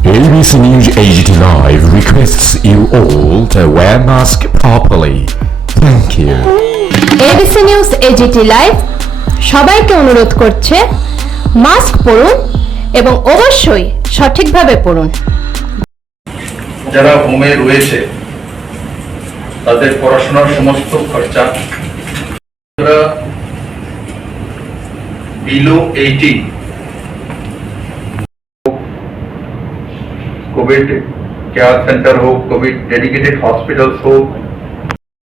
ABC News AGT Live requests you all to wear mask properly. Thank you. ABC News AGT Live সবাইকে অনুরোধ করছে mask পরুন এবং অবশ্যই সঠিকভাবে পরুন। যারা হোমে রয়েছে তাদের পড়াশোনার সমস্ত খরচা যারা বিলো 18 কোভিড কেয়ার সেন্টার হোক, কোভিড ডেডিকেটেড হসপিটালস হোক,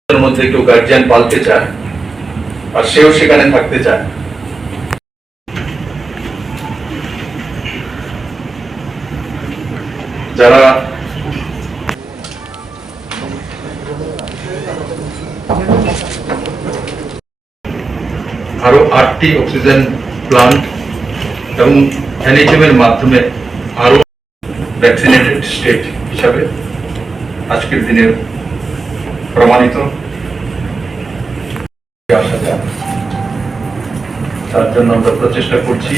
এর মধ্যে কেউ গার্জিয়ান পালতে চায় আর সেও সেখানে থাকতে চায়, যারা আরো 8টি অক্সিজেন প্লান্ট এবং এনএইচএম এর মাধ্যমে আরো ভ্যাকসিনেটেড স্টেট হিসাবে আজকের দিনে প্রমাণিত আসা যায়, তার জন্য আমরা প্রচেষ্টা করছি।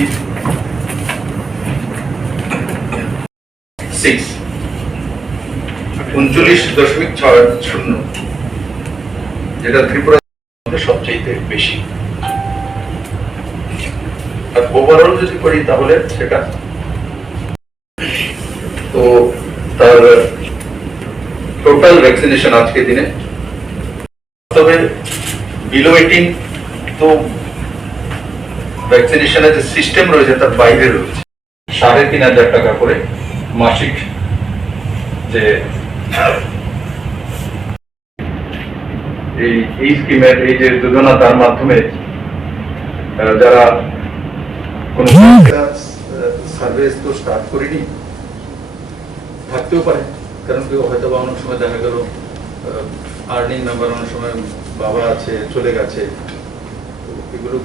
39.60 যেটা ত্রিপুরা সবচেয়ে বেশি, আর ওভারঅল যদি করি তাহলে সেটা তো তার টোটাল ভ্যাকসিনেশন আজকে দিনে, তবে বিলো 18 তো ভ্যাকসিনেশনের যে সিস্টেম রয়েছে তার বাইরে রয়েছে। 3,500 টাকা করে মাসিক যে এই স্কিমের এই যে যোজনা, তার মাধ্যমে যারা কোন সার্ভিস তো স্টার্ট করিনি, থাকতেও পারে, কারণ কেউ হয়তো বা অনেক সময় দেখা গেল আর্নিং নাম্বার, অনেক সময় বাবা আছে চলে গেছে, এগুলো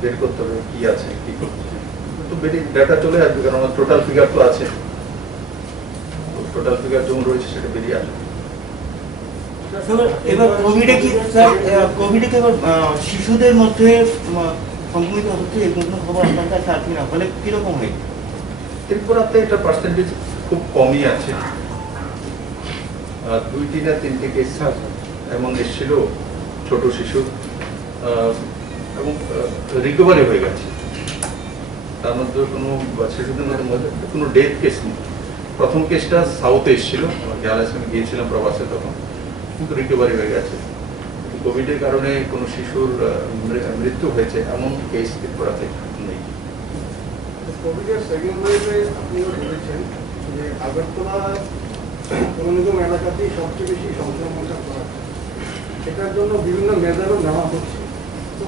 বের করতে হবে কি আছে কি করতে, তো ডাটা চলে আসবে, কারণ আমার টোটাল ফিগার তো আছে, টোটাল ফিগার যেমন রয়েছে সেটা বেরিয়ে আসবে। এবার কোভিডে কি এবার শিশুদের মধ্যে সংক্রমিত হচ্ছে এরকম কোনো খবর আপনার কাছে আছে না, ফলে কিরকম হয়? ত্রিপুরাতে এটা পার্সেন্টেজ খুব কমই আছে, 2টি না 3টি কেস এমন এসেছিল ছোট শিশু, এবং রিকভারি হয়ে গেছে, তার মধ্যে কোনো শিশুদের মধ্যে কোনো ডেথ কেস নেই। প্রথম কেসটা সাউথে এসেছিল, আমি গিয়েছিলাম প্রবাসে, তখন কিন্তু রিকভারি হয়ে গেছে। কোভিডের কারণে কোনো শিশুর মৃত্যু হয়েছে এমন কেস ত্রিপুরাতে নেই। কোভিডের সেকেন্ড ওয়েভে আপনিও বলেছেন যে আগরতলা কোনোরকম এলাকাতেই সবচেয়ে বেশি সংক্রমণটা করা হয়, সেটার জন্য বিভিন্ন মেজারও নেওয়া হচ্ছে। তো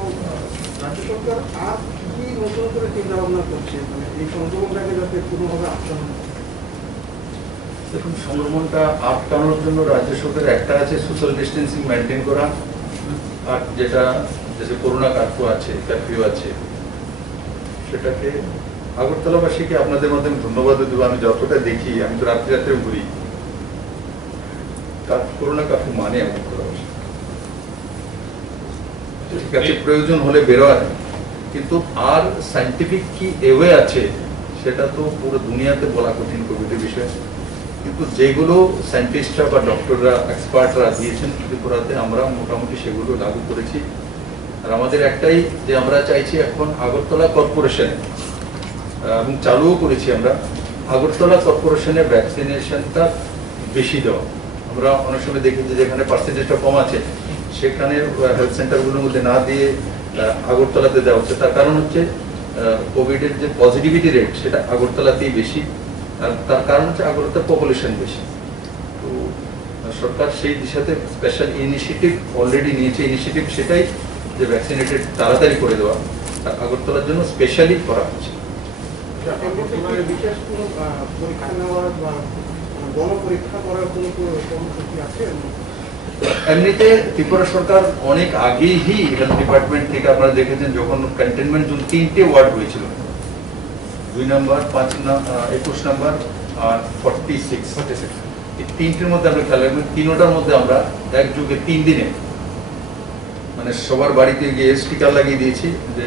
রাজ্য সরকার আর কি নতুন করে চিন্তা ভাবনা করছে, মানে এই সংক্রমণটাকে যাতে কোনোভাবে আটকানো হয়? দেখুন, সংক্রমণটা আটকানোর জন্য রাজ্য সরকারের একটা আছে সোশ্যাল ডিস্টেন্সিং মেনটেন করা, আর যেটা যে করোনা কারফিউ আছে সেটাকে আগরতলাবাসীকে আপনাদের মাধ্যমে ধন্যবাদ দেবো। আমি যতটা দেখি, আমি তো রাত্রে রাত্রে ঘুরি, করোনা কারফিউ মানে আগরতলাবাসী ঠিক আছে, প্রয়োজন হলে বেরোয়, কিন্তু আর সাইন্টিফিক কি এওয়ে আছে সেটা তো পুরো দুনিয়াতে বলা কঠিন কোভিডের বিষয়, কিন্তু যেগুলো সায়েন্টিস্টরা বা ডক্টররা এক্সপার্টরা দিয়েছেন ত্রিপুরাতে আমরা মোটামুটি সেগুলো লাগু করেছি। আর আমাদের একটাই যে আমরা চাইছি এখন আগরতলা কর্পোরেশনে, এবং চালুও করেছি আমরা, আগরতলা কর্পোরেশনে ভ্যাকসিনেশনটা বেশি দেওয়া। আমরা অনেক সময় দেখি যে যেখানে পার্সেন্টেজটা কম আছে সেখানে হেলথ সেন্টারগুলোর মধ্যে না দিয়ে আগরতলাতে দেওয়া হচ্ছে। তার কারণ হচ্ছে কোভিডের যে পজিটিভিটি রেট সেটা আগরতলাতেই বেশি, তার কারণ হচ্ছে আগরতলার পপুলেশন বেশি। তো সরকার সেই দিশাতে স্পেশাল ইনিশিয়েটিভ অলরেডি নিয়েছে, ইনিশিয়েটিভ সেটাই যে ভ্যাকসিনেটেড তাড়াতাড়ি করে দেওয়া, আর আগরতলার জন্য স্পেশালি করা হচ্ছে। বিশেষ কোনো পরীক্ষা নেওয়ার বা গণপরীক্ষা করার কোনো কর্মসূচি আছে? এমনিতে ত্রিপুরা সরকার অনেক আগেই হেলথ ডিপার্টমেন্ট থেকে আপনারা দেখেছেন, যখন কন্টেনমেন্ট জোন 3টে ওয়ার্ড হয়েছিল, 2 নম্বর, 21 নম্বর আর 46, এই 3টির মধ্যে আমরা খেয়াল রাখবেন, 3টার মধ্যে আমরা একযোগে 3 দিনে মানে সবার বাড়িতে গিয়ে স্টিকার লাগিয়ে দিয়েছি যে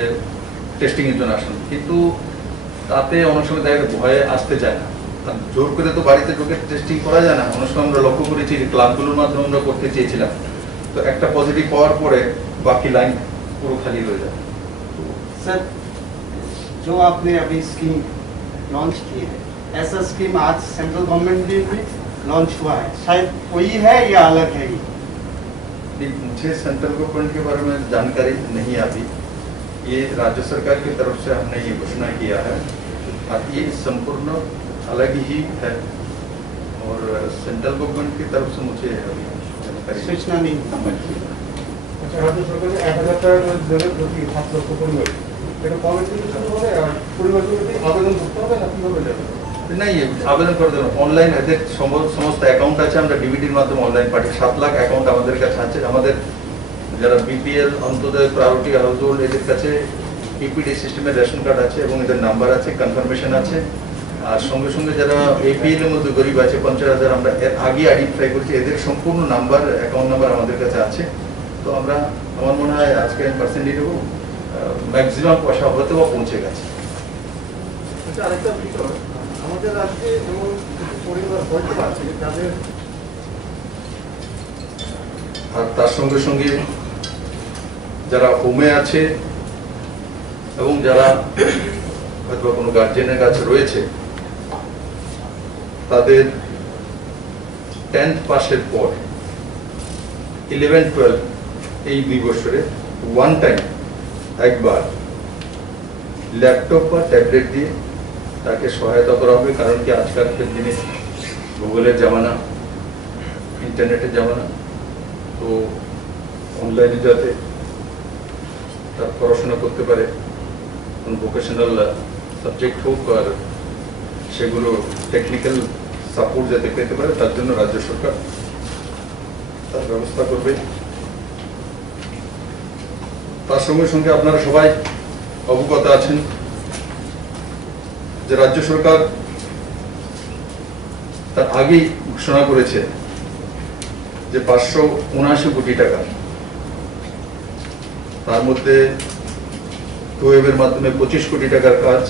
টেস্টিং এর জন্য আসুন, কিন্তু তাতে অনেক সময় দেখা যায় ভয়ে আসতে চায় না। আর জোর করে তো বাড়িতে ঢুকে টেস্টিং করা যায় না। অনেক সময় আমরা লক্ষ্য করেছি যে ক্লাবগুলোর মাধ্যমে আমরা করতে চেয়েছিলাম, তো একটা পজিটিভ পাওয়ার পরে বাকি লাইন পুরো খালি হয়ে যায়। सर, जो आपने अभी स्कीम लॉन्च की है, ऐसा स्कीम आज सेंट्रल गवर्नमेंट में भी लॉन्च हुआ है, शायद वही है या अलग है ये? मुझे सेंट्रल गवर्नमेंट के बारे में जानकारी नहीं अभी। ये राज्य सरकार की तरफ से हमने ये घोषणा किया है और ये संपूर्ण अलग ही है, और सेंट्रल गवर्नमेंट की तरफ से मुझे अभी जानकारी सूचना नहीं আচ্ছা, রাজ্য সরকারের 1000 টাকা করে দেবে প্রতি 7 লক্ষ পরিবার, এটা কবে থেকে শুরু হবে আর পরিবারগুলোকে আবেদন করতে হবে না কিভাবে যাবে? नहीं, আবেদন করে দেবেন অনলাইন। এদের সমস্ত অ্যাকাউন্ট আছে, আমরা ডিবিটির মাধ্যমে অনলাইন পাঠাই। 7 লাখ অ্যাকাউন্ট আমাদের কাছে আছে। আমাদের যারা BPL, Antyodaya, priority house hold, এদের কাছে ইপিডি সিস্টেমের রেশন কার্ড আছে এবং এদের নাম্বার আছে, কনফার্মেশন আছে। আর সঙ্গে সঙ্গে যারা এপিএল এর মধ্যে গরিব আছে 50,000, আমরা এর আগে আইডেন্টিফাই করছি, এদের সম্পূর্ণ নাম্বার, অ্যাকাউন্ট নাম্বার আমাদের কাছে আছে। তো আমরা, আমার মনে হয় আজকে আমি পার্সেন্টেজ দেবো, ম্যাক্সিমাম পয়সা হয়তো বা পৌঁছে গেছে। আচ্ছা, আরেকটা বিষয়, আমাদের রাজ্যে এমন কিছু পরিবার হয়তো আছে যাদের আর তার সঙ্গে সঙ্গে যারা হোমে আছে এবং যারা হয়তো কোনো গার্জেনের কাছে রয়েছে, তাদের 10th পাসের পর 11-12 এই 2 বছরে ওয়ান টাইম একবার ল্যাপটপ বা ট্যাবলেট দিয়ে তাকে সহায়তা করা হবে। কারণ কি আজকালকার দিনে গুগলের জামানা, ইন্টারনেটের জামানা, তো অনলাইনে যাতে তার পড়াশোনা করতে পারে, কোনো ভোকেশনাল সাবজেক্ট হোক, আর সেগুলো টেকনিক্যাল সাপোর্ট যাতে পেতে পারে, তার জন্য রাজ্য সরকার তার ব্যবস্থা করবে। তার সঙ্গে সঙ্গে আপনারা সবাই অবগত আছেন যে রাজ্য সরকার তার আগেই ঘোষণা করেছে যে 579 কোটি টাকা, তার মধ্যে টুয়েবের মাধ্যমে 25 কোটি টাকার কাজ,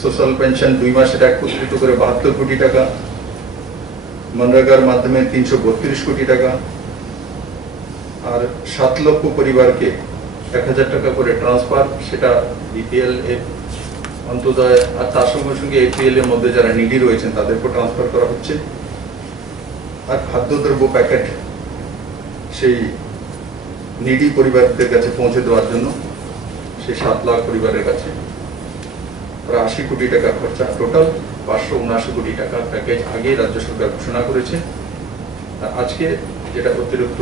সোশ্যাল পেনশন 2 মাসের একত্রিত করে 72 কোটি টাকা, মনরেগার মাধ্যমে 332 কোটি টাকা, আর 7 লক্ষ পরিবারকে 1000 টাকা করে ট্রান্সফার, সেটা বিপিএল, অন্তোদয় আর তার সঙ্গে সঙ্গে এপিএল এর মধ্যে যারা নিডি রয়েছেন তাদেরকে ট্রান্সফার করা হচ্ছে। আর খাদ্যদ্রব্য প্যাকেট সেই নিডি পরিবারদের কাছে পৌঁছে দেওয়ার জন্য সেই 7 লাখ পরিবারের কাছে প্রায় 80 কোটি টাকা খরচা, টোটাল 579 কোটি টাকার প্যাকেজ আগেই রাজ্য সরকার ঘোষণা করেছে। আর আজকে যেটা অতিরিক্ত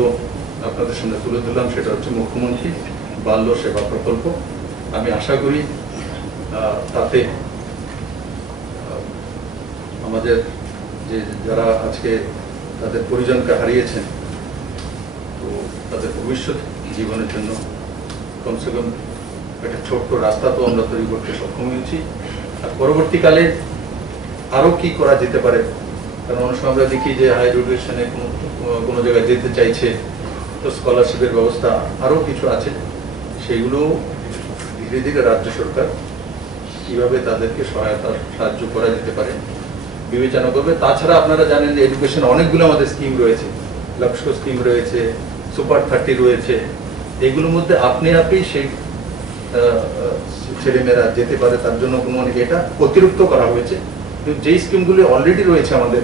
আপনাদের সামনে তুলে ধরলাম সেটা হচ্ছে মুখ্যমন্ত্রী বাল্য সেবা প্রকল্প। আমি আশা করি তাতে আমাদের যে যারা আজকে তাদের পরিজনকে হারিয়েছেন, তো তাদের ভবিষ্যৎ জীবনের জন্য কমসে কম একটা ছোট্ট রাস্তা তো আমরা তৈরি করতে সক্ষম হয়েছি। আর পরবর্তীকালে আরও কি করা যেতে পারে, কারণ অনেক সময় আমরা দেখি যে হায়ার এডুকেশনে কোনো জায়গায় যেতে চাইছে, তো স্কলারশিপের ব্যবস্থা আরও কিছু আছে, সেগুলো ধীরে ধীরে রাজ্য সরকার কিভাবে তাদেরকে সহায়তা সাহায্য করা যেতে পারে বিবেচনা করবে। তাছাড়া আপনারা জানেন যে এডুকেশন অনেকগুলো আমাদের স্কিম রয়েছে, লক্ষ্য স্কিম রয়েছে, সুপার 30 রয়েছে, এগুলোর মধ্যে আপনি সেই ছেলেমেয়েরা যেতে পারে, তার জন্য কোনো এটা অতিরিক্ত করা হয়েছে। কিন্তু যেই স্কিমগুলি অলরেডি রয়েছে আমাদের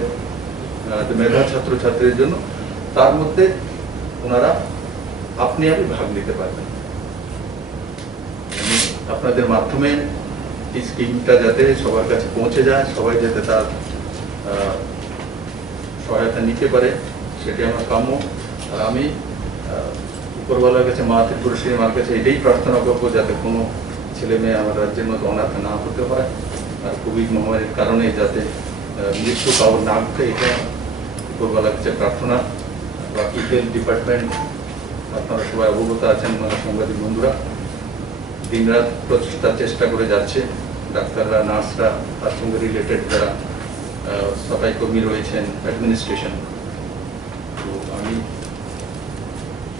মেধা ছাত্রছাত্রীর জন্য, তার মধ্যে ওনারা আপনি ভাগ নিতে পারবেন। আপনাদের মাধ্যমে এই স্কিমটা যাতে সবার কাছে পৌঁছে যায়, সবাই যাতে তার সহায়তা নিতে পারে, সেটি আমার কাম্য। আর আমি উপরওয়ালার কাছে, মা ত্রিপুরেশ্বরী মার কাছে এটাই প্রার্থনা করবো যাতে কোনো ছেলে মেয়ে আমার রাজ্যের মতো অনাথ না হতে পারে, আর কোভিড মহামারীর কারণে যাতে মৃত্যু কারণ না ঘটে, এটা উপরওয়ালার কাছে প্রার্থনা। বাকি হেলথ ডিপার্টমেন্ট আপনারা সবাই অবগত আছেন, সাংবাদিক বন্ধুরা, দিনরাত প্রচেষ্টার চেষ্টা করে যাচ্ছে। ডাক্তাররা, নার্সরা, তার সঙ্গে রিলেটেড যারা সাফাই কর্মী রয়েছেন, অ্যাডমিনিস্ট্রেশন। তো আমি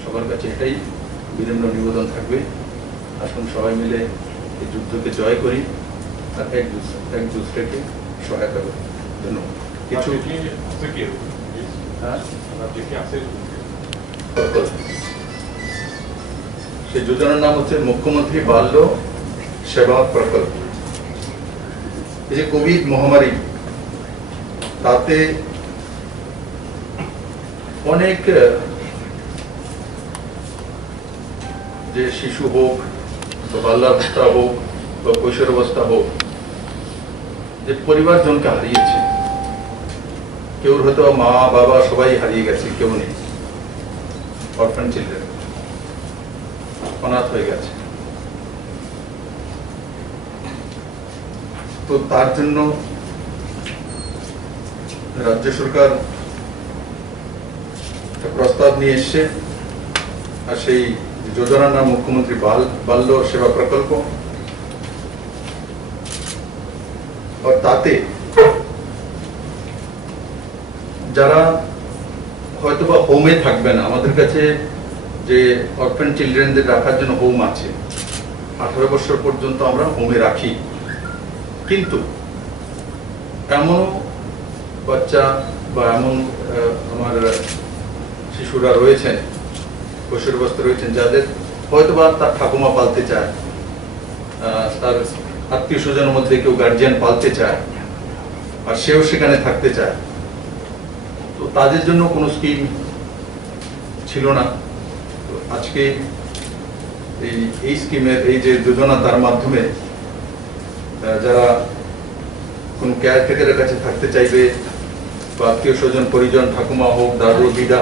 সবার কাছে এটাই বিনম্র নিবেদন থাকবে, আসুন সবাই মিলে এই যুদ্ধকে জয় করি আর এক দুসরেকে সহায়তা করি। ধন্যবাদ। কিছু হ্যাঁ সেই যোজনার নাম হচ্ছে মুখ্যমন্ত্রী বাল্য সেবা প্রকল্প। এই যে কোভিড মহামারী, তাতে অনেক যে শিশু হোক বা বাল্যাবস্থা হোক বা কৈশোরাবস্থা হোক, যে পরিবারজনকে হারিয়েছে, কেউ হয়তো মা বাবা সবাই হারিয়ে গেছে, কেউ নেই, অরফান চিলড্রেন, অনাথ হয়ে গেছে। তো তার জন্য রাজ্য সরকার একটা প্রস্তাব নিয়ে এসছে, আর সেই যোজনার নাম মুখ্যমন্ত্রী বাল্য সেবা প্রকল্প। আর তাতে যারা হয়তোবা হোমে থাকবে না, আমাদের কাছে যে অরফান চিলড্রেনদের রাখার জন্য হোম আছে, 18 বছর পর্যন্ত আমরা হোমে রাখি, কিন্তু এমন বাচ্চা বা এমন আমার শিশুরা রয়েছেন, কৈশোরাবস্থা রয়েছেন, যাদের হয়তোবা তার ঠাকুমা পালতে চায়, তার আত্মীয় স্বজনের মধ্যে কেউ গার্জিয়ান পালতে চায়, আর সেও সেখানে থাকতে চায়। তো তাদের জন্য কোনো স্কিম ছিল না। তো আজকে এই স্কিমের এই যে যোজনা, তার মাধ্যমে যারা কোনো কেয়ারটেকারের কাছে থাকতে চাইবে বা আত্মীয় স্বজন পরিজন, ঠাকুমা হোক, দাদু দিদা,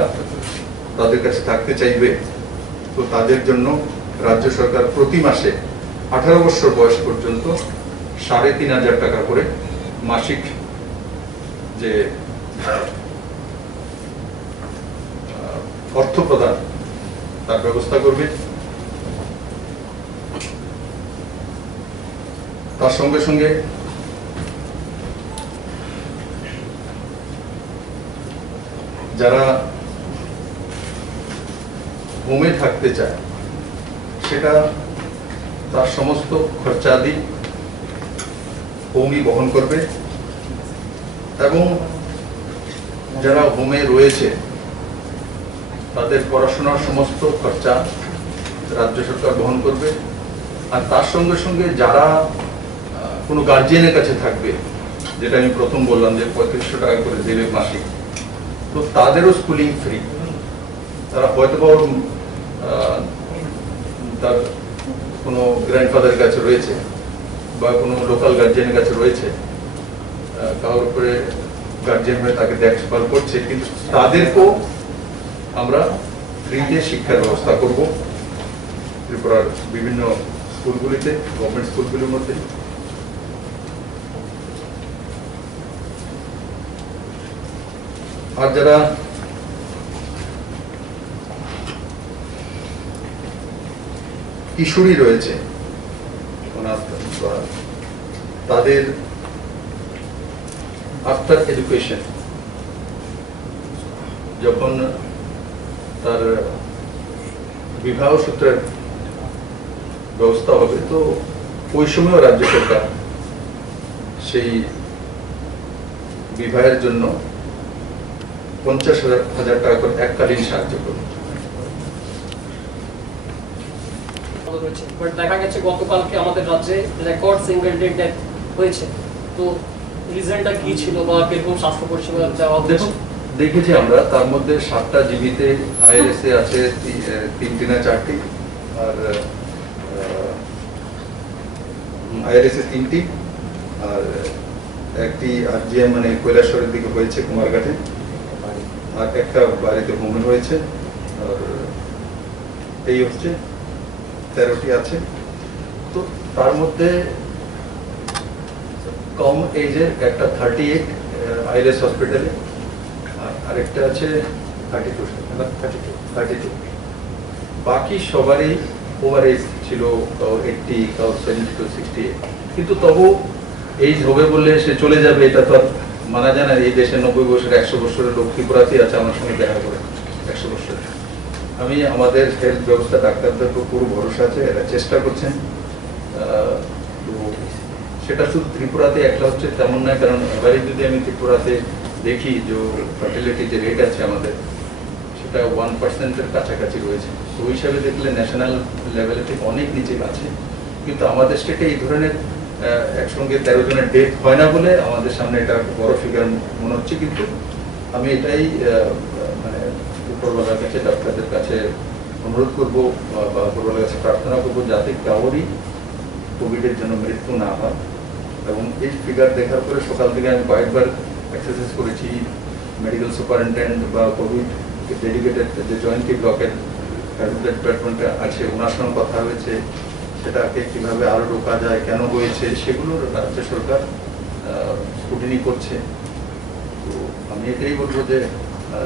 তাদের কাছে থাকতে চাইবে, তো তাদের জন্য রাজ্য সরকার প্রতি মাসে 18 বছর বয়স পর্যন্ত 3,500 টাকা করে মাসিক যে অর্থ প্রদান, তার ব্যবস্থা করবে। তার সঙ্গে সঙ্গে যারা হোমে থাকতে চায়, সেটা তার সমস্ত খরচাদি হোমই বহন করবে, এবং যারা হোমে রয়েছে তাদের পড়াশোনার সমস্ত খরচা রাজ্য সরকার বহন করবে। আর তার সঙ্গে সঙ্গে যারা কোনো গার্জিয়ানের কাছে থাকবে, যেটা আমি প্রথম বললাম যে 3500 টাকা করে দেবে মাসিক, তো তাদেরও স্কুলিং ফ্রি। তারা হয়তো তার কোনো গ্র্যান্ডফাদারের কাছে রয়েছে বা কোনো লোকাল গার্জিয়ানের কাছে রয়েছে, কারোর উপরে গার্জিয়ান হয়ে তাকে দেখভাল করছে, কিন্তু তাদেরকেও আমরা ফ্রিতে শিক্ষার ব্যবস্থা করব ত্রিপুরার বিভিন্ন স্কুলগুলিতে, গভর্নমেন্ট স্কুলগুলির মধ্যে। আর যারা কিশোরী রয়েছে, তাদের আফটার এডুকেশন, যখন তার বিবাহ সূত্রের ব্যবস্থা হবে, তো ওই সময়ও রাজ্য সরকার সেই বিবাহের জন্য 50,000 টাকা করে এককালীন সাহায্য করবে। বাট দেখা গেছে গতকালকে আমাদের রাজ্যে রেকর্ড সিঙ্গেল ডে ডেথ হয়েছে, তো রিজনটা কি ছিল বা কিরকম স্বাস্থ্য পরিষেবা দেওয়া হচ্ছে? দেখেছি আমরা, তার মধ্যে 7টা জীবিতে আইএলএসএ আছে 3টি না 4টি, আর আইএলএসএ 3টি, আর একটি আরজিএম মানে কৈলাসহরের দিকে হয়েছে কুমারঘাটে, আর একটা বাড়িতে হোমে হয়েছে, আর এই হচ্ছে 13টি আছে। তো তার মধ্যে কম এজের একটা 38 আইএলএস হসপিটালে, আর একটা আছে 32। বাকি সবারই ওভার এজ ছিল, কারোর 80, কারোর 70, 60। কিন্তু তবু এইজ হবে বললে সে চলে যাবে, এটা তো আর মানা যায় না। এই দেশে 90 বছর 100 বছরের লোক ত্রিপুরাতেই আছে আমার সঙ্গে দেখা করে 100 বছর। আমি আমাদের হেলথ ব্যবস্থা, ডাক্তারদের পুরো ভরসা আছে, এরা চেষ্টা করছেন। তো সেটা শুধু ত্রিপুরাতে একলা হচ্ছে তেমন নয়, কারণ এবারে যদি আমি ত্রিপুরাতে দেখি যে ফার্টিলিটি যে রেট আছে আমাদের, সেটা 1%-এর কাছাকাছি রয়েছে। তো ওই হিসাবে দেখলে ন্যাশনাল লেভেলে থেকে অনেক নিচে আছে। কিন্তু আমাদের স্টেটে এই ধরনের একসঙ্গে 13 জনের ডেথ হয় না বলে আমাদের সামনে এটা বড় ফিগার মনে হচ্ছে। কিন্তু আমি এটাই মানে উপরওয়ালার কাছে, ডাক্তারদের কাছে অনুরোধ করবো বা উপরওয়ালার কাছে প্রার্থনা করবো যাতে কারোরই কোভিডের জন্য মৃত্যু না হয়। এবং এই ফিগার দেখার পরে সকাল থেকে আমি কয়েকবার এক্সারসাইজ করেছি, মেডিকেল সুপারিনটেন্ডেন্ট বা কোভিড ডেডিকেটেড যে জয়েন্ট ব্লকের হেলথ ডিপার্টমেন্টে আছে ওনার সঙ্গে কথা হয়েছে, সেটাকে কিভাবে আরো রোকা যায়, কেন হয়েছে সেগুলো রাজ্য সরকার স্কুটিনি করছে। তো আমি এটাই বলবো যে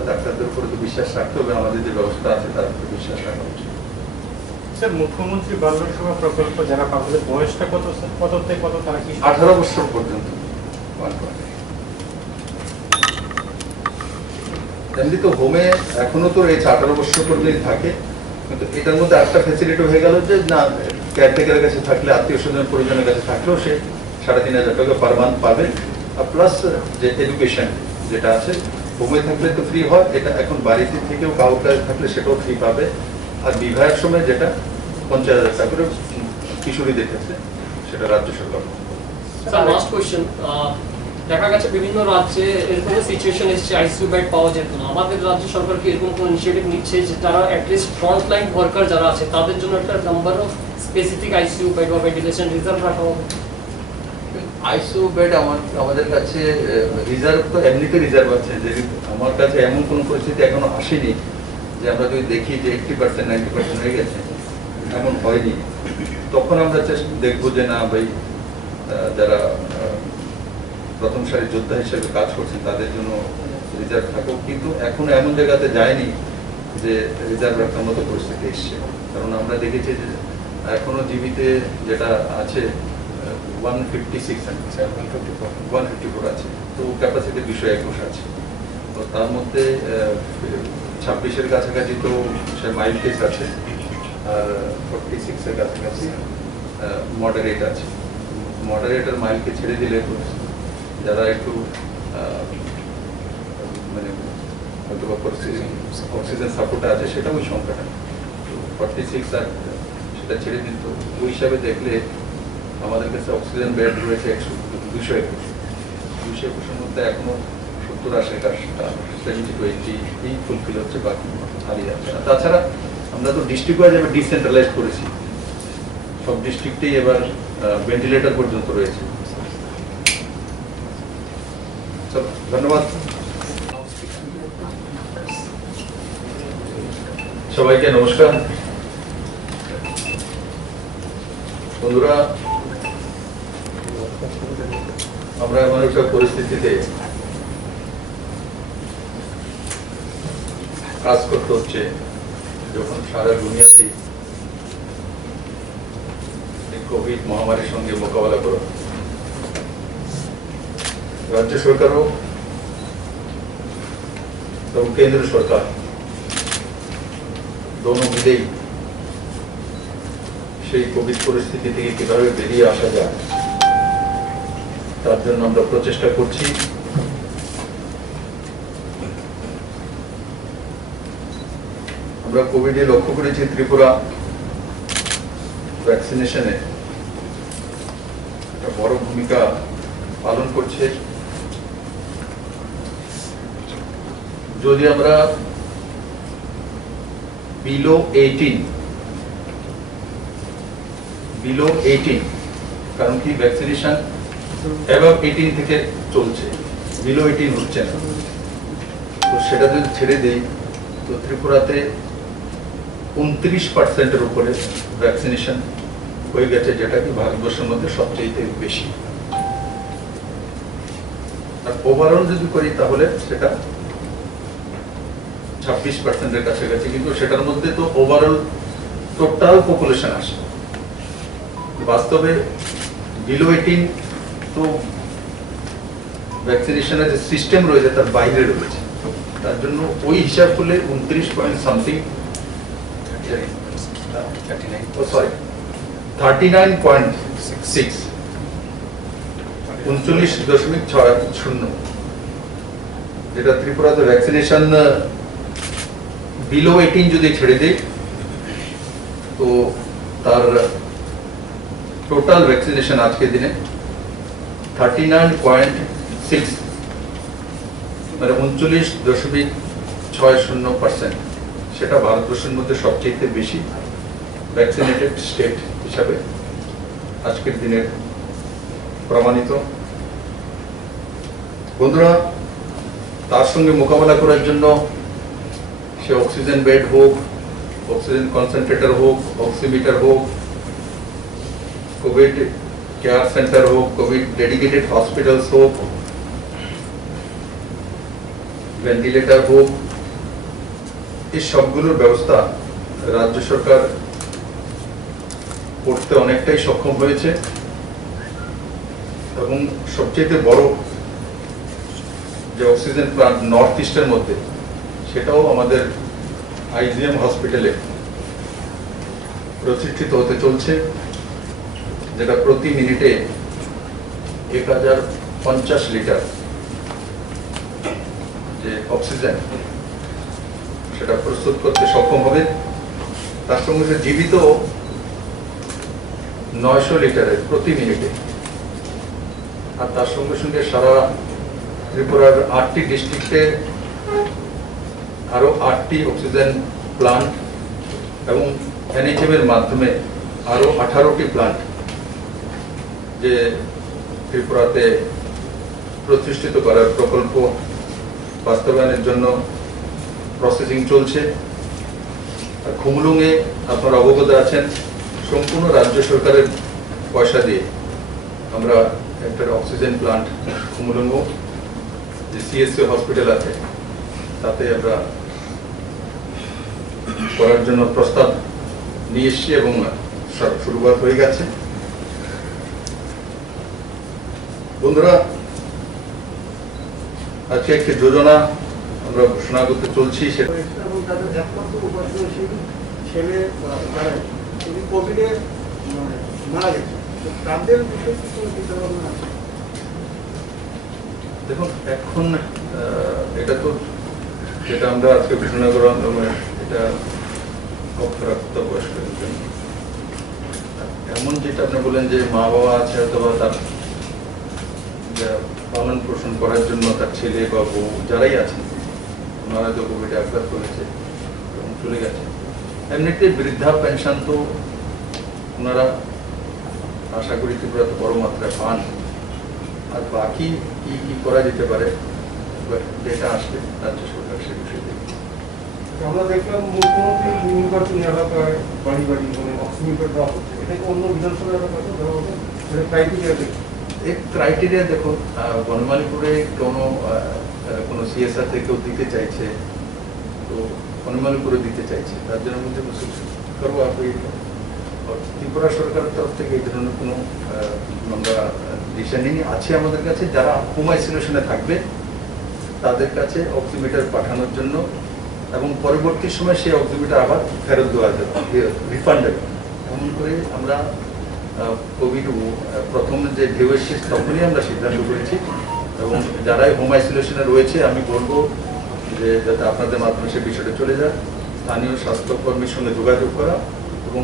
ডাক্তারদের উপরে তো বিশ্বাস রাখতে হবে, আমাদের যে ব্যবস্থা আছে তার উপরে বিশ্বাস রাখা উচিত। স্যার, মুখ্যমন্ত্রী বাল্য সেবা প্রকল্প যারা পাবে বয়সটা কত স্যার, কত থেকে কত তারা কি? 18 বছর পর্যন্ত। এমনি তো হোমে এখনো তো এই 18 বছর পর্যন্ত থাকে, কিন্তু এটার মধ্যে একটা ফ্যাসিলিটি হয়ে গেল যে না, কেয়ারটেকারের কাছে থাকলে, আত্মীয় স্বজন পরিজনের কাছে থাকলেও সে 3,500 টাকা পার মান্থ পাবে। আর প্লাস যে এডুকেশন যেটা আছে, হোমে থাকলে তো ফ্রি হয়, এটা এখন বাড়িতে থেকেও কাউকে থাকলে সেটাও ফ্রি পাবে। আর বিবাহের সময় যেটা 50,000 টাকা করে কিশোরীদের ক্ষেত্রে, সেটা রাজ্য সরকার। স্যার, লাস্ট কোয়েশ্চেন, দেখা গেছে বিভিন্ন রাজ্যে এরকম সিচুয়েশন এসেছে আইসিইউ বেড পাওয়া যেত না। আমাদের রাজ্য সরকার কি এরকম কোনো ইনিশিয়েটিভ নিচ্ছে যে তারা অ্যাটলিস্ট ফ্রন্টলাইন ওয়ার্কার যারা আছে তাদের জন্য একটা number of specific ICU bed বা ভেন্টিলেশন রিজার্ভ রাখা হবে? আইসিইউ বেড আমাদের কাছে রিজার্ভ তো এমনিতে রিজার্ভ আছে, যে আমার কাছে এমন কোনো পরিস্থিতি এখনো আসেনি যে আমরা যদি দেখি যে 80% 90% হয়ে গেছে, এমন হয়নি। তখন আমরা দেখবো যে না ভাই, যারা প্রথম সারির যোদ্ধা হিসেবে কাজ করছেন তাদের জন্য রিজার্ভ থাকুক। কিন্তু এখনো এমন জায়গাতে যায়নি যে রিজার্ভ রাখার মতো পরিস্থিতি এসছে। কারণ আমরা দেখেছি যে এখনো জীবিতে যেটা আছে 154 আছে, তো ক্যাপাসিটি 221 আছে। তো তার মধ্যে 26-এর কাছাকাছি তো সে মাইল্ড কেস আছে, আর 46-এর কাছাকাছি মডারেট আছে। মডারেট আর মাইল্ডকে ছেড়ে দিলে যারা একটু মানে হয়তো অক্সিজেন সাপোর্ট আছে সেটা ওই সংখ্যাটা, তো 46 আর সেটা ছেড়ে দিত। ওই হিসাবে দেখলে আমাদের কাছে অক্সিজেন বেড রয়েছে 221-এর মধ্যে এখনো 70-80 70 to 80 এই ফুলফিল হচ্ছে, বাকি খালি যাচ্ছে। তাছাড়া আমরা তো ডিস্ট্রিক্ট ওয়াইজ এবার ডিসেন্ট্রালাইজ করেছি, সব ডিস্ট্রিক্টেই এবার ভেন্টিলেটর পর্যন্ত রয়েছে। ধন্যবাদ সবাইকে, নমস্কার বন্ধুরা। আমরা এমন একটা পরিস্থিতিতে কাজ করতে হচ্ছে যখন সারা দুনিয়াতে কোভিড মহামারীর সঙ্গে মোকাবেলা করা, রাজ্য সরকারও এবং কেন্দ্র সরকার দোনো মিলেই সেই কোভিড পরিস্থিতি থেকে কিভাবে বেরিয়ে আসা যায় তার জন্য আমরা প্রচেষ্টা করছি। আমরা কোভিডে লক্ষ্য করেছি ত্রিপুরা ভ্যাকসিনেশনে একটা বড় ভূমিকা পালন করছে। যদি আমরা বিলো 18, কারণ কি ভ্যাকসিনেশন অ্যাবাভ 18 থেকে চলছে, বিলো 18 হচ্ছে না, তো সেটা যদি ছেড়ে দেই তো ত্রিপুরাতে 29%-এর উপরে ভ্যাকসিনেশন হয়ে গেছে, যেটা কি ভারতবর্ষের মধ্যে সবচেয়ে বেশি। আর ওভারঅল যদি করি তাহলে সেটা 26%-এর কাছাকাছি, কিন্তু সেটার মধ্যে তো ওভারঅল টোটাল পপুলেশন আসে। বাস্তবে বিলো 18 তো ভ্যাকসিনেশনের যে সিস্টেম রয়েছে তার বাইরে রয়েছে, তার জন্য ওই হিসাব করলে 39.6 39.60, যেটা ত্রিপুরাতে ভ্যাকসিনেশন বিলো 18 যদি ছেড়ে দিই তো তার টোটাল ভ্যাকসিনেশন আজকের দিনে 39.6, মানে 39.60%। সেটা ভারতবর্ষের মধ্যে সবচেয়ে বেশি ভ্যাকসিনেটেড স্টেট হিসাবে আজকের দিনের প্রমাণিত। বন্ধুরা, তার সঙ্গে মোকাবেলা করার জন্য সে অক্সিজেন বেড হোক, অক্সিজেন কনসেন্ট্রেটর হোক, অক্সিমিটার হোক, কোভিড কেয়ার সেন্টার হোক, কোভিড ডেডিকেটেড হসপিটালস হোক, ভেন্টিলেটর হোক, এই সবগুলোর ব্যবস্থা রাজ্য সরকার করতে অনেকটাই সক্ষম হয়েছে। এবং সবচেয়ে বড় যে অক্সিজেন প্লান্ট নর্থ ইস্টের মধ্যে, সেটাও আমাদের আইজিএম হসপিটালে প্রতিষ্ঠিত হতে চলছে, যেটা প্রতি মিনিটে 1050 লিটার যে অক্সিজেন সেটা প্রস্তুত করতে সক্ষম হবে। তার সঙ্গে জীবিত 900 লিটারের প্রতি মিনিটে। আর তার সঙ্গে সঙ্গে সারা ত্রিপুরার 8টি ডিস্ট্রিক্টে আরো 8টি অক্সিজেন প্লান্ট এবং এনএইচএম এর মাধ্যমে আরো 18টি প্লান্ট যে ত্রিপুরাতে প্রতিষ্ঠিত করার প্রকল্প বাস্তবায়নের জন্য প্রসেসিং চলছে। আর খুমলুঙে আপনারা অবগত আছেন, সম্পূর্ণ রাজ্য সরকারের পয়সা দিয়ে আমরা একটা অক্সিজেন প্লান্ট খুমলুঙ যে সিএসসি হসপিটাল আছে তাতে আমরা করার জন্য প্রস্তাব নিয়ে এসছি এবং শুরুয়াত হয়ে গেছে। বন্ধুরা, আজকে একটি যোজনা আমরা ঘোষণা করতে চলছি, সেটা এবং তাদের একমাত্র উপার্জনশীল ছেলে বা তারা তিনি কোভিডে মারা গেছে, তো তাদের বিষয়ে কি কোনো চিন্তা ভাবনা আছে? দেখুন, এখন এটা তো যেটা আমরা আজকে ঘোষণা করা, এটা প্রাপ্তবয়স্কদের জন্য। এমন যেটা আপনি বলেন যে মা বাবা আছে অথবা তার পালন পোষণ করার জন্য তার ছেলে বা বউ যারাই আছেন, ওনারা তো কোভিডে আঘাত করেছে এবং চলে গেছে। এমনিতে বৃদ্ধা পেনশন তো ওনারা আশা করি ত্রিপুরাতে বড় মাত্রায় পান। আর বাকি কি কি করা যেতে পারে ডেটা আসবে রাজ্য সরকার সে বিষয়ে দেখবে। আমরা দেখলাম মুখ্যমন্ত্রী নির্বাচনী এলাকায় বাড়ি বাড়ি মানে অক্সিমিটার দেওয়া হচ্ছে, এটা কি অন্য বিধানসভা এলাকাতে দেওয়া হবে? ক্রাইটেরিয়া দেখুন, এক ক্রাইটেরিয়া দেখুন, বনমালীপুরে কোনো সিএসআর থেকেও দিতে চাইছে, তো বনমালীপুরে দিতে চাইছে, তার জন্য মধ্যে করবো আপনি ত্রিপুরা সরকারের তরফ থেকে এই ধরনের কোনো আমরা ডিসিশন নিয়ে আছে আমাদের কাছে। যারা হোম আইসোলেশনে থাকবে তাদের কাছে অক্সিমিটার পাঠানোর জন্য এবং পরবর্তী সময় সেই অক্সিমিটার আবার ফেরত দেওয়া যাবে, রিফান্ডেবল। এমন করে আমরা কোভিড প্রথম যে ঢেউ এসেছে তখনই আমরা সিদ্ধান্ত করেছি। এবং যারাই হোম আইসোলেশনে রয়েছে আমি বলবো যে যাতে আপনাদের মাধ্যমে সে বিষয়টা চলে যায়, স্থানীয় স্বাস্থ্যকর্মীর সঙ্গে যোগাযোগ করা এবং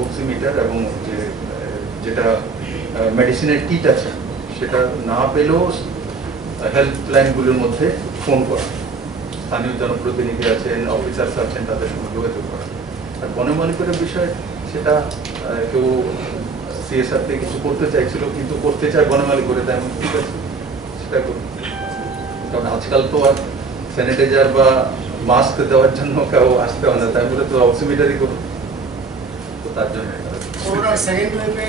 অক্সিমিটার এবং যেটা মেডিসিনের কিট আছে সেটা না পেলেও হেল্পলাইনগুলোর মধ্যে ফোন করা, স্থানীয় জনপ্রতিনিধি আছেন, অফিসার্স আছেন, তাদের সঙ্গে যোগাযোগ করা। আর বনমালীপুরের বিষয় সেটা কেউ সিএসআর থেকে কিছু করতে চাইছিল কিন্তু করতে চায় বনমালীপুরে, তাই আমি ঠিক আছে সেটা করুন। কারণ আজকাল তো আর স্যানিটাইজার বা মাস্ক দেওয়ার জন্য কেউ আসতে হয় না, তাই বলে তো অক্সিমিটারই করুন। তো তার জন্য করোনার সেকেন্ড ওয়েভে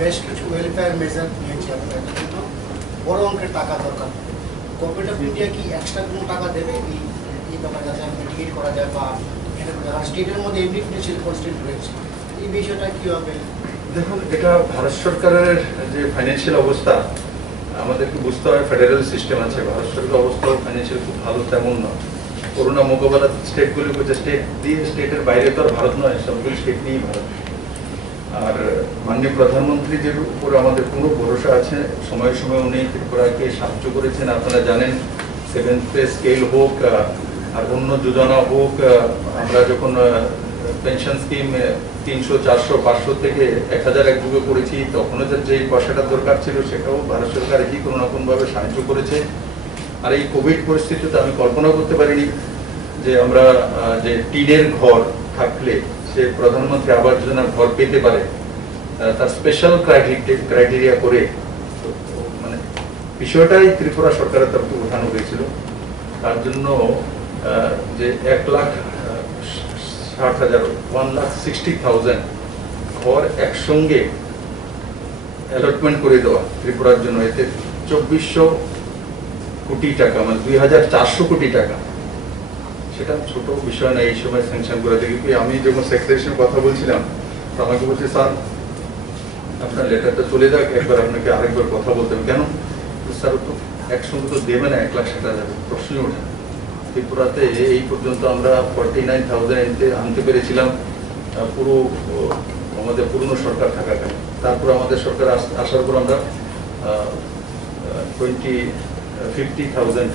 বেশ কিছু ওয়েলফেয়ার মেজার নিয়েছে আপনাদের জন্য, বড় অঙ্কের টাকা দরকার। গভর্নমেন্ট অফ ইন্ডিয়া কি এক্সট্রা কোনো টাকা দেবে এই ব্যাপারে, যাতে মিটিগেট করা যায় বা স্টেটের মধ্যে এমনি ফিনান্সিয়াল কনস্ট্রেন্ট রয়েছে, এই বিষয়টা কি হবে? দেখুন, এটা ভারত সরকারের যে ফাইন্যান্সিয়াল অবস্থা আমাদেরকে বুঝতে হয়। ফেডারেল সিস্টেম আছে, ভারত সরকারের অবস্থাও ফাইন্যান্সিয়াল খুব ভালো তেমন নয়। করোনা মোকাবেলা স্টেটগুলি করছে, স্টেট দিয়ে, স্টেটের বাইরে তো আর ভারত নয়, সবগুলি স্টেট নিয়েই ভারত। আর মাননীয় প্রধানমন্ত্রীদের উপর আমাদের পুরো ভরসা আছে। সময়ে সময়ে উনি ত্রিপুরাকে সাহায্য করেছেন। আপনারা জানেন 7th পে স্কেল হোক আর অন্য যোজনা হোক, আমরা যখন পেনশন স্কিম 300, 400, 500 থেকে 1000 একযোগে করেছি, তখনও যে পয়সাটা দরকার ছিল সেটাও ভারত সরকার এই কোনো না কোনোভাবে সাহায্য করেছে। আর এই কোভিড পরিস্থিতিতে আমি কল্পনা করতে পারিনি যে আমরা যে টিনের ঘর থাকলে সে প্রধানমন্ত্রী আবাস যোজনার ঘর পেতে পারে, তার স্পেশাল ক্রাইটেরিয়া করে। মানে বিষয়টাই ত্রিপুরা সরকারের তরফে উঠানো হয়েছিল। তার জন্য যে 1,60,000 1,60,000 ঘর একসঙ্গে অ্যালটমেন্ট করে দেওয়া ত্রিপুরার জন্য, এতে 2400 কোটি টাকা, মানে 2,400 কোটি টাকা। সেটা ছোট বিষয় না এই সময় স্যাংশন করে দেখি। আমি যখন সেক্রেটারির সঙ্গে কথা বলছিলাম, তো আমাকে বলছে, স্যার আপনার লেটারটা চলে যাক, একবার আপনাকে আরেকবার কথা বলতে হবে। কেন স্যার, তো একসঙ্গে তো দেবে না 1,60,000, প্রশ্নই ওঠে না। ত্রিপুরাতে এই পর্যন্ত আমরা 49,000 আনতে পেরেছিলাম পুরো আমাদের পুরনো সরকার থাকাকালীন। তারপর আমাদের সরকার আসার পর আমরা 50,000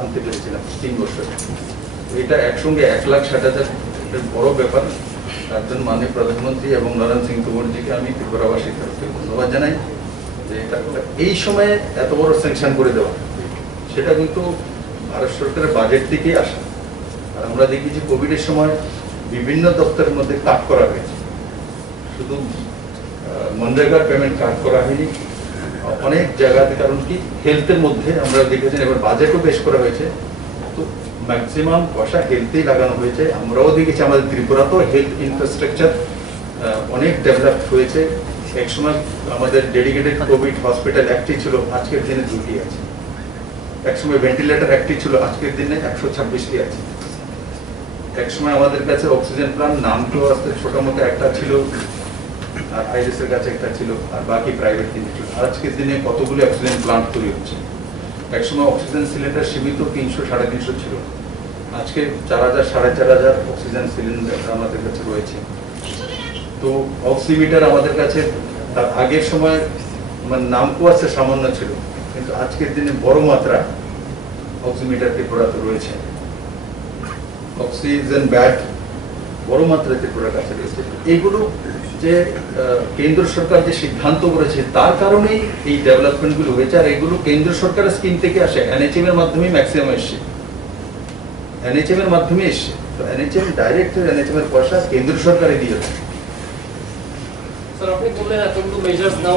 আনতে পেরেছিলাম 3 বছরে। এটা একসঙ্গে 1,60,000 বড় ব্যাপার। তার জন্য মাননীয় প্রধানমন্ত্রী এবং নরেন্দ্র সিং তোমরজিকে আমি ত্রিপুরাবাসীর তরফ থেকে ধন্যবাদ জানাই যে এটা এই সময়ে এত বড় স্যাংশন করে দেওয়া। সেটা কিন্তু ভারত সরকারের বাজেট থেকেই আসা। আর আমরা দেখি যে কোভিডের সময় বিভিন্ন দপ্তরের মধ্যে কাট করা হয়েছে, শুধু মনরেগার পেমেন্ট কাট করা হয়নি, অনেক জায়গাতে। কারণ কি, হেলথের মধ্যে আমরা দেখেছেন এবার বাজেটও বেশ করা হয়েছে, তো ম্যাক্সিমাম পয়সা হেলথেই লাগানো হয়েছে। আমরাও দেখেছি আমাদের ত্রিপুরাতেও হেলথ ইনফ্রাস্ট্রাকচার অনেক ডেভেলপ হয়েছে। একসময় আমাদের ডেডিকেটেড কোভিড হসপিটাল একটি ছিল, আজকের দিনে 2টি আছে। একসময় ভেন্টিলেটর একটি ছিল, আজকের দিনে 126টি আছে। একসময় আমাদের কাছে অক্সিজেন প্ল্যান্ট নাম তো আসতে ছোট মতো একটা ছিল, আর আইরিসের কাছে একটা ছিল, আর বাকি প্রাইভেট 3টি ছিল। আজকের দিনে কতগুলো অক্সিজেন প্ল্যান্ট তৈরি হচ্ছে। একসময় অক্সিজেন সিলিন্ডার সীমিত 300, 350 ছিল, আজকে 4,000, 4,500 অক্সিজেন সিলিন্ডার আমাদের কাছে রয়েছে। তো অক্সিমিটার আমাদের কাছে তার আগের সময় মানে নাম আছে সামান্য ছিল, কিন্তু আজকের দিনে বড় মাত্রা অক্সিমিটার ত্রিপুরাতে রয়েছে। অক্সিজেন ব্যাগ বড় মাত্রায় ত্রিপুরার কাছে রয়েছে। এইগুলো যে কেন্দ্র সরকার যে সিদ্ধান্ত করেছে তার কারণেই এই ডেভেলপমেন্টগুলো হয়েছে। আর এগুলো কেন্দ্র সরকারের স্কিম থেকে আসে, NHM এর মাধ্যমে ম্যাক্সিমাম এসছে, NHM এর মাধ্যমে এসছে। তো NHM ডাইরেক্ট NHM এর পয়সা কেন্দ্র সরকারে দিয়েছে। স্যার, আপনি বললেন এতগুলো মেজার্স নেওয়া